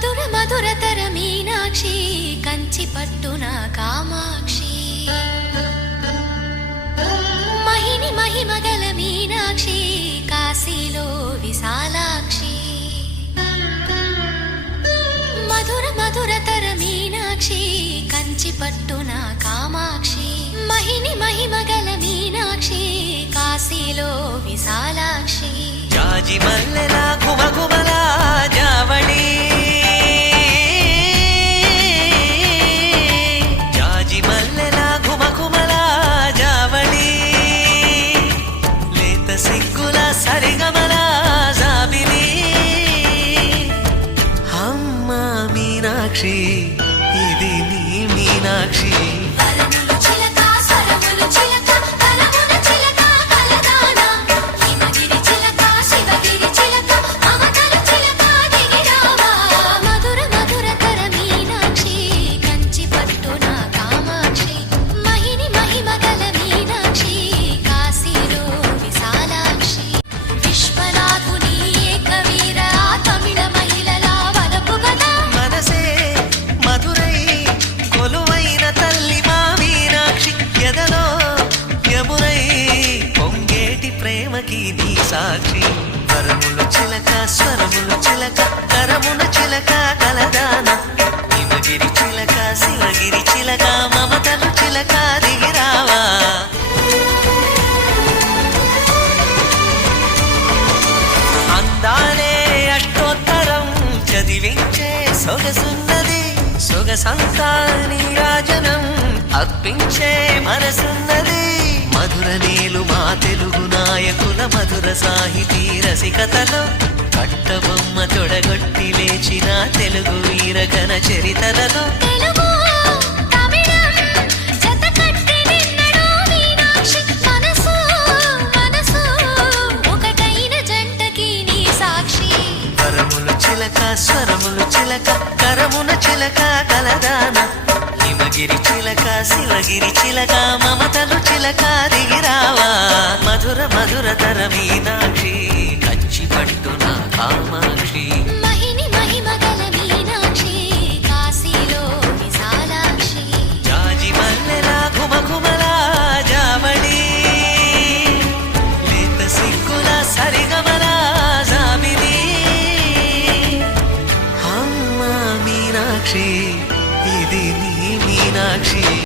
మధుర మధురతర మీనాక్షి కంచి పట్టున కామాక్షి మహిని మహిమగల మీనాక్షి కాశీలో విశాలాక్షి మధుర మధురతర మీనాక్షి కంచి పట్టున కామాక్షి మహిని మహిమగల మీనాక్షి కాశీలో విశాలాక్షి జాజి మల్లెలా గుమగుమలా జావళి జాజి మల్లెలా గుమగుమలా జావళి లేత సిగ్గుల సరిగమల జాబిలి అమ్మ మీనాక్షి ఇది నీ మీనాక్షి నీ సాక్షి వరములు చిలక స్వరములు చిలక కరమున చిలక కలదాన హిమగిరి చిలక శివగిరి చిలక మమతలు చిలక దిగిరావా అందాలే అష్టోత్తరం చదివించే సొగసున్నది సొగసంతా నీరాజనం అర్పించే మనసున్నది మధుర నీలు మా తెలుగు నాయకుల మధుర సాహితీ రసికతలో కట్టబొమ్మ తొడగొట్టి లేచిన తెలుగు వీరగణ చరితలలో వరములు చిలక స్వరములు చిలక కరమున చిలక కలదాన హిమగిరి చిలక శివగిరి చిలక మమతలు చిలక దిగిరావా మధుర మధుర తరమీ